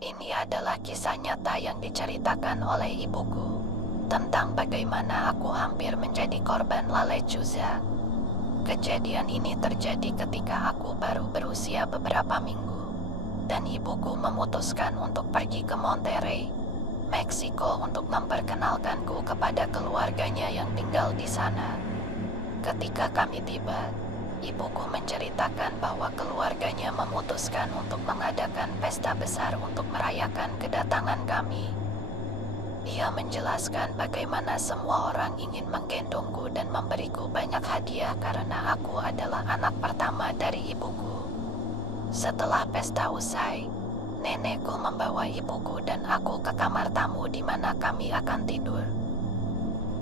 Ini adalah kisah nyata yang diceritakan oleh ibuku tentang bagaimana aku hampir menjadi korban Lalecuza. Kejadian ini terjadi ketika aku baru berusia beberapa minggu, dan ibuku memutuskan untuk pergi ke Monterrey, Meksiko untuk memperkenalkanku kepada keluarganya yang tinggal di sana. Ketika kami tiba, ibuku menceritakan bahwa keluarganya memutuskan untuk mengadakan pesta besar untuk merayakan kedatangan kami. Ia menjelaskan bagaimana semua orang ingin menggendongku dan memberiku banyak hadiah karena aku adalah anak pertama dari ibuku. Setelah pesta usai, nenekku membawa ibuku dan aku ke kamar tamu di mana kami akan tidur.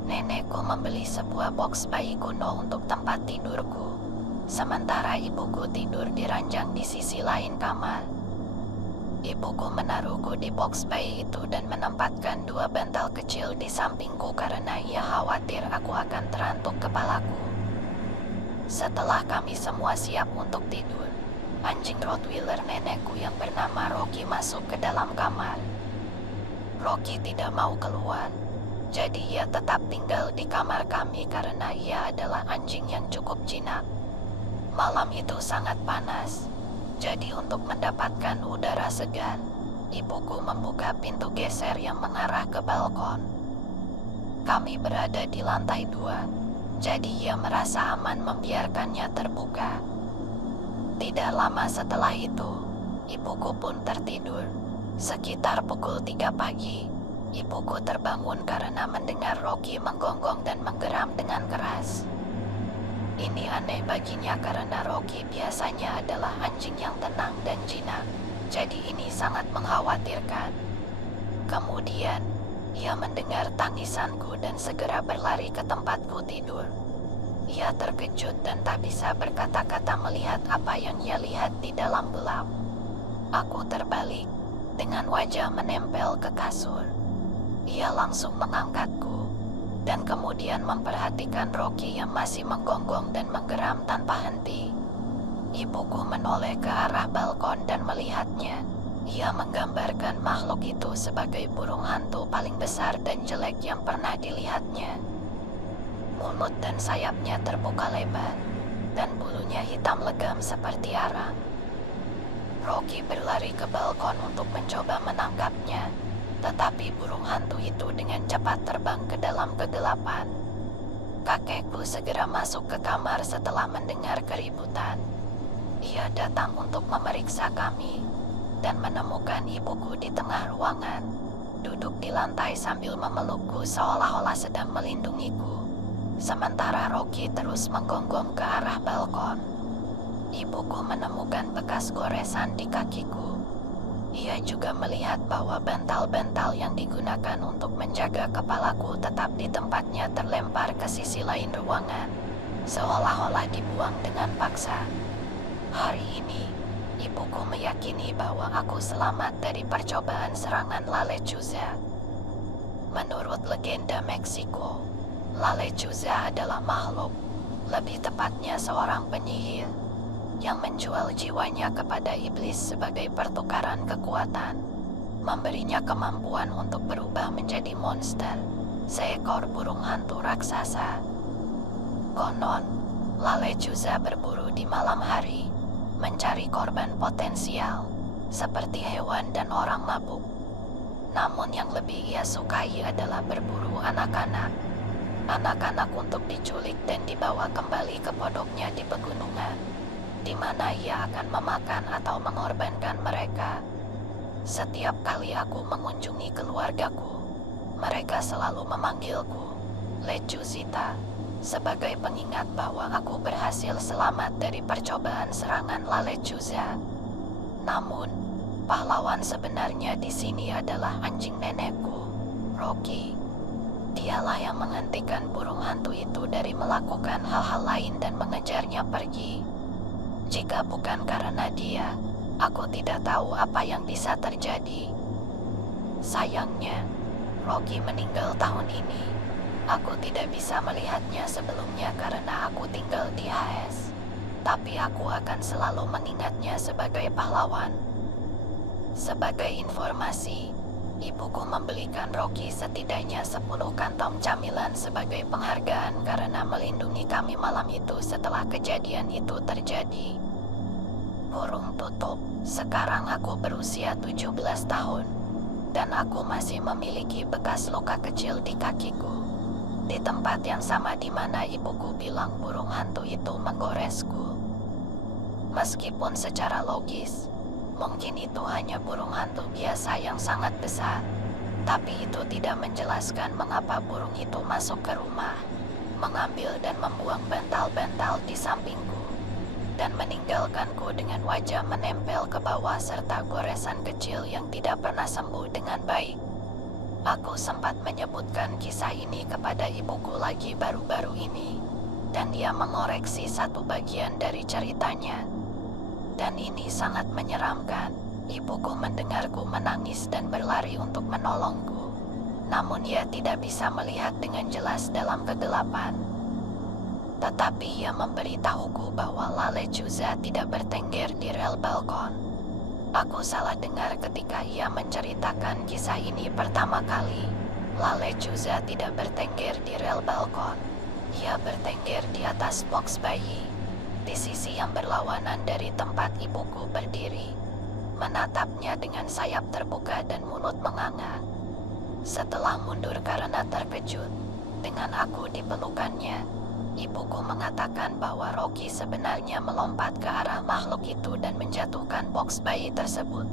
Nenekku membeli sebuah box bayi kuno untuk tempat tidurku, sementara ibuku tidur di ranjang di sisi lain kamar. Ibuku menaruhku di box bayi itu dan menempatkan 2 bantal kecil di sampingku karena ia khawatir aku akan terantuk kepalaku. Setelah kami semua siap untuk tidur, anjing Rottweiler nenekku yang bernama Rocky masuk ke dalam kamar. Rocky tidak mau keluar, jadi ia tetap tinggal di kamar kami karena ia adalah anjing yang cukup jinak. Malam itu sangat panas, jadi untuk mendapatkan udara segar, ibuku membuka pintu geser yang mengarah ke balkon. Kami berada di lantai 2, jadi ia merasa aman membiarkannya terbuka. Tidak lama setelah itu, ibuku pun tertidur. Sekitar pukul 3 pagi, ibuku terbangun karena mendengar Rocky menggonggong dan menggeram dengan keras. Ini aneh baginya karena Rocky biasanya adalah anjing yang tenang dan jinak, jadi ini sangat mengkhawatirkan. Kemudian, ia mendengar tangisanku dan segera berlari ke tempatku tidur. Ia terkejut dan tak bisa berkata-kata melihat apa yang ia lihat di dalam gelap. Aku terbalik, dengan wajah menempel ke kasur. Ia langsung mengangkatku, dan kemudian memperhatikan Rocky yang masih menggonggong dan menggeram tanpa henti. Ibuku menoleh ke arah balkon dan melihatnya. Ia menggambarkan makhluk itu sebagai burung hantu paling besar dan jelek yang pernah dilihatnya. Mulut dan sayapnya terbuka lebar, dan bulunya hitam legam seperti arang. Rocky berlari ke balkon untuk mencoba menangkapnya, tetapi burung hantu itu dengan cepat terbang ke dalam kegelapan. Kakekku segera masuk ke kamar setelah mendengar keributan. Ia datang untuk memeriksa kami, dan menemukan ibuku di tengah ruangan, duduk di lantai sambil memelukku seolah-olah sedang melindungiku. Sementara Rocky terus menggonggong ke arah balkon. Ibuku menemukan bekas goresan di kakiku. Ia juga melihat bahwa bantal-bantal yang digunakan untuk menjaga kepalaku tetap di tempatnya terlempar ke sisi lain ruangan, seolah-olah dibuang dengan paksa. Hari ini, ibuku meyakini bahwa aku selamat dari percobaan serangan Lalecuza. Menurut legenda Meksiko, Lalecuza adalah makhluk, lebih tepatnya seorang penyihir, yang menjual jiwanya kepada iblis sebagai pertukaran kekuatan, memberinya kemampuan untuk berubah menjadi monster, seekor burung hantu raksasa. Konon, Lalecuza berburu di malam hari, mencari korban potensial, seperti hewan dan orang mabuk. Namun yang lebih ia sukai adalah berburu anak-anak. Anak-anak untuk diculik dan dibawa kembali ke pondoknya di pegunungan, di mana ia akan memakan atau mengorbankan mereka. Setiap kali aku mengunjungi keluargaku, mereka selalu memanggilku Lecuzita, sebagai pengingat bahwa aku berhasil selamat dari percobaan serangan Lalecuza. Namun, pahlawan sebenarnya di sini adalah anjing nenekku, Rocky. Dialah yang menghentikan burung hantu itu dari melakukan hal-hal lain dan mengejarnya pergi. Jika bukan karena dia, aku tidak tahu apa yang bisa terjadi. Sayangnya, Rocky meninggal tahun ini. Aku tidak bisa melihatnya sebelumnya karena aku tinggal di AS. Tapi aku akan selalu mengingatnya sebagai pahlawan. Sebagai informasi, ibuku membelikan Rocky setidaknya 10 kantong camilan sebagai penghargaan karena melindungi kami malam itu setelah kejadian itu terjadi. Kurung tutup, sekarang aku berusia 17 tahun, dan aku masih memiliki bekas luka kecil di kakiku, di tempat yang sama di mana ibuku bilang burung hantu itu menggoresku. Meskipun secara logis, mungkin itu hanya burung hantu biasa yang sangat besar, tapi itu tidak menjelaskan mengapa burung itu masuk ke rumah, mengambil dan membuang bantal-bantal di sampingku, dan meninggalkanku dengan wajah menempel ke bawah serta goresan kecil yang tidak pernah sembuh dengan baik. Aku sempat menyebutkan kisah ini kepada ibuku lagi baru-baru ini, dan dia mengoreksi satu bagian dari ceritanya. Dan ini sangat menyeramkan. Ibuku mendengarku menangis dan berlari untuk menolongku. Namun ia tidak bisa melihat dengan jelas dalam kegelapan. Tetapi ia memberitahuku bahwa Lale Cuza tidak bertengger di rel balkon. Aku salah dengar ketika ia menceritakan kisah ini pertama kali. Lale Cuza tidak bertengger di rel balkon. Ia bertengger di atas box bayi, di sisi yang berlawanan dari tempat ibuku berdiri, menatapnya dengan sayap terbuka dan mulut menganga. Setelah mundur karena terkejut dengan aku di pelukannya, ibuku mengatakan bahwa Rocky sebenarnya melompat ke arah makhluk itu dan menjatuhkan box bayi tersebut.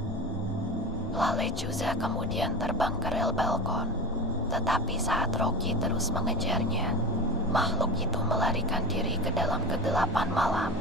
Lale Cuza kemudian terbang ke rel balkon, tetapi saat Rocky terus mengejarnya, makhluk itu melarikan diri ke dalam kegelapan malam.